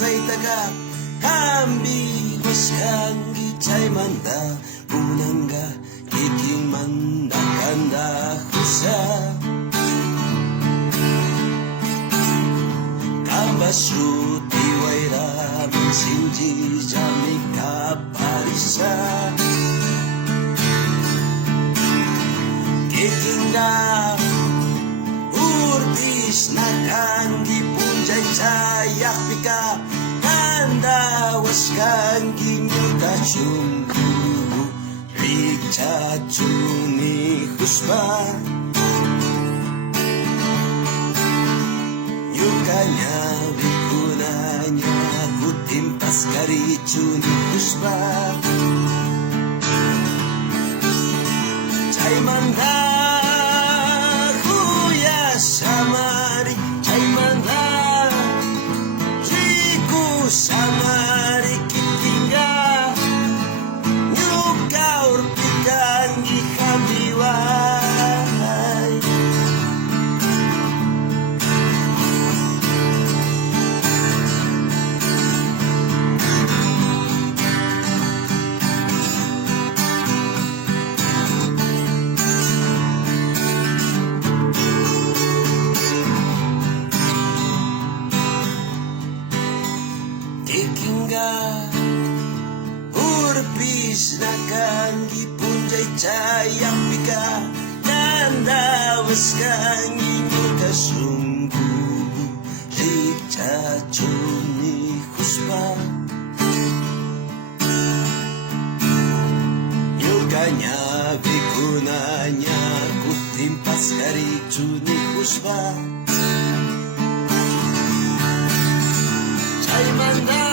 say taga Hambi was kangi chay manda Punanga kiking manda kanda husa Kabasuti waira Sinji jamika parisa Kikinda Urbis na kangi punjay cayak pika Nanda was kangi nyuta chungku Richa chuni kuspa Nyukanya vikunanya Kutimpas kari chuni kuspa Chay manda kuya samari Chay manda Chiku samari kikinga Nyuka urpikangi kamiwai Kikinga Urbis na kangi punjay cayak pika Nanda was kangi nyuka sunggu Richa chuni kuspa Nyukanya vikunanya Kutimpas kari chuni kuspa Chay manda